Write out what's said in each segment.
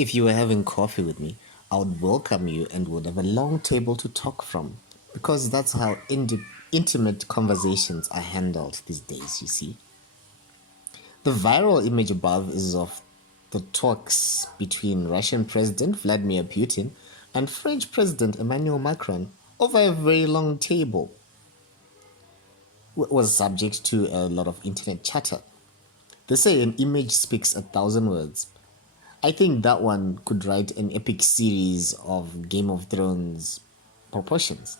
If you were having coffee with me, I would welcome you and would have a long table to talk from because that's how intimate conversations are handled these days, you see. The viral image above is of the talks between Russian President Vladimir Putin and French President Emmanuel Macron over a very long table. Was subject to a lot of internet chatter. They say an image speaks 1,000 words. I think that one could write an epic series of Game of Thrones proportions.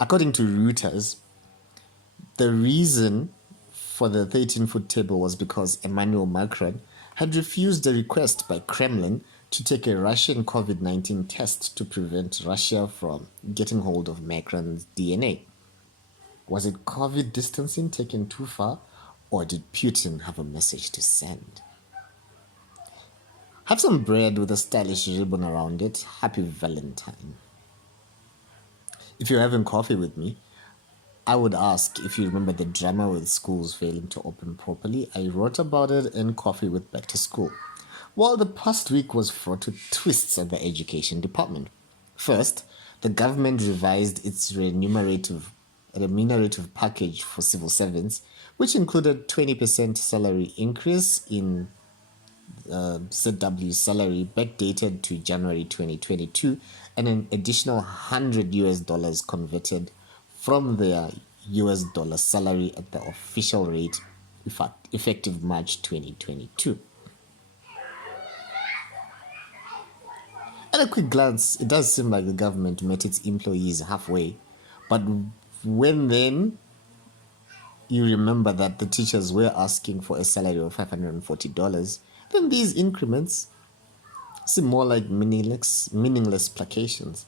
According to Reuters, the reason for the 13-foot table was because Emmanuel Macron had refused a request by Kremlin to take a Russian COVID-19 test to prevent Russia from getting hold of Macron's DNA. Was it COVID distancing taken too far, or did Putin have a message to send? Have some bread with a stylish ribbon around it. Happy Valentine. If you're having coffee with me, I would ask if you remember the drama with schools failing to open properly. I wrote about it in Coffee with Back to School. Well, the past week was fraught with twists at the education department. First, the government revised its remunerative package for civil servants, which included 20% salary increase in ZW salary backdated to January 2022 and an additional $100 converted from their US dollar salary at the official rate effective March 2022. At a quick glance, it does seem like the government met its employees halfway, but when then you remember that the teachers were asking for a salary of $540, then these increments seem more like meaningless placations.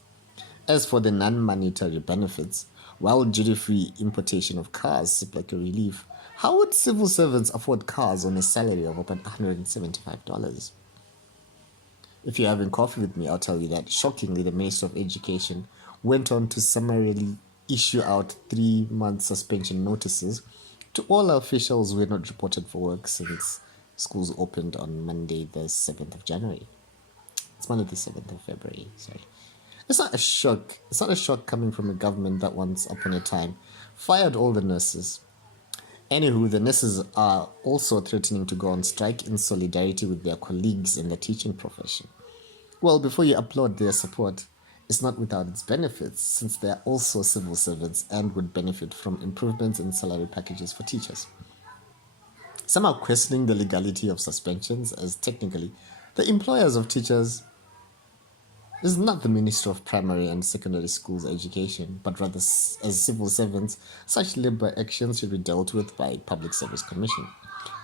As for the non-monetary benefits, while duty-free importation of cars seemed like a relief, how would civil servants afford cars on a salary of about $175? If you're having coffee with me, I'll tell you that shockingly, the Minister of Education went on to summarily issue out 3-month suspension notices to all officials who had not reported for work since schools opened on Monday, the 7th of January. It's Monday, the 7th of February, sorry. It's not a shock. It's not a shock coming from a government that once upon a time fired all the nurses. Anywho, the nurses are also threatening to go on strike in solidarity with their colleagues in the teaching profession. Well, before you applaud their support, it's not without its benefits, since they are also civil servants and would benefit from improvements in salary packages for teachers. Some are questioning the legality of suspensions, as technically, the employers of teachers is not the Minister of Primary and Secondary Schools Education, but rather as civil servants, such labor actions should be dealt with by Public Service Commission.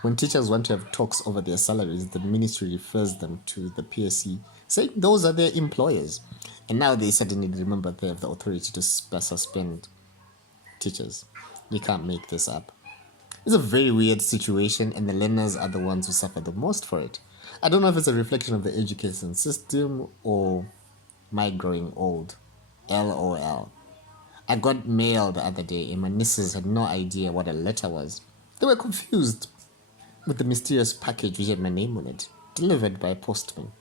When teachers want to have talks over their salaries, the ministry refers them to the PSC, saying those are their employers. And now they suddenly remember they have the authority to suspend teachers. You can't make this up. It's a very weird situation, and the learners are the ones who suffer the most for it. I don't know if it's a reflection of the education system or my growing old. LOL. I got mail the other day and my nieces had no idea what a letter was. They were confused with the mysterious package which had my name on it, delivered by a postman.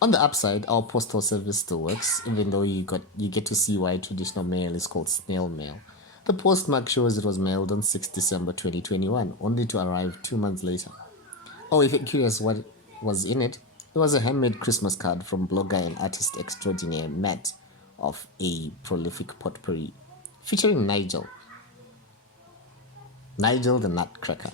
On the upside, our postal service still works, even though you get to see why traditional mail is called snail mail. The postmark shows it was mailed on 6 December 2021, only to arrive 2 months later. Oh, if you're curious what was in it, it was a handmade Christmas card from blogger and artist extraordinaire Matt of A Prolific Potpourri, featuring Nigel the Nutcracker.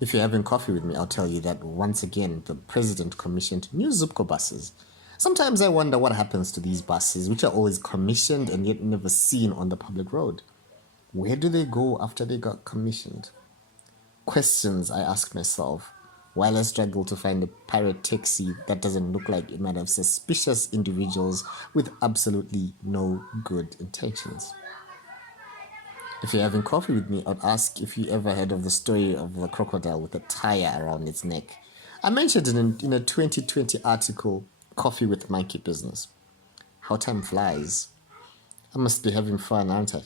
If you're having coffee with me, I'll tell you that once again, the president commissioned new Zupco buses. Sometimes I wonder what happens to these buses, which are always commissioned and yet never seen on the public road. Where do they go after they got commissioned? Questions I ask myself while I struggle to find a pirate taxi that doesn't look like it might have suspicious individuals with absolutely no good intentions. If you're having coffee with me, I'd ask if you ever heard of the story of the crocodile with a tire around its neck. I mentioned it in a 2020 article, Coffee with Monkey Business. How time flies. I must be having fun, aren't I?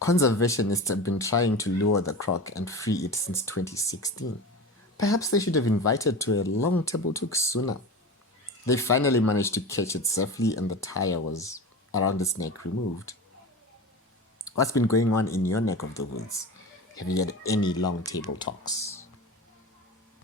Conservationists have been trying to lure the croc and free it since 2016. Perhaps they should have invited to a long table talk sooner. They finally managed to catch it safely and the tire was around its neck removed. What's been going on in your neck of the woods? Have you had any long table talks?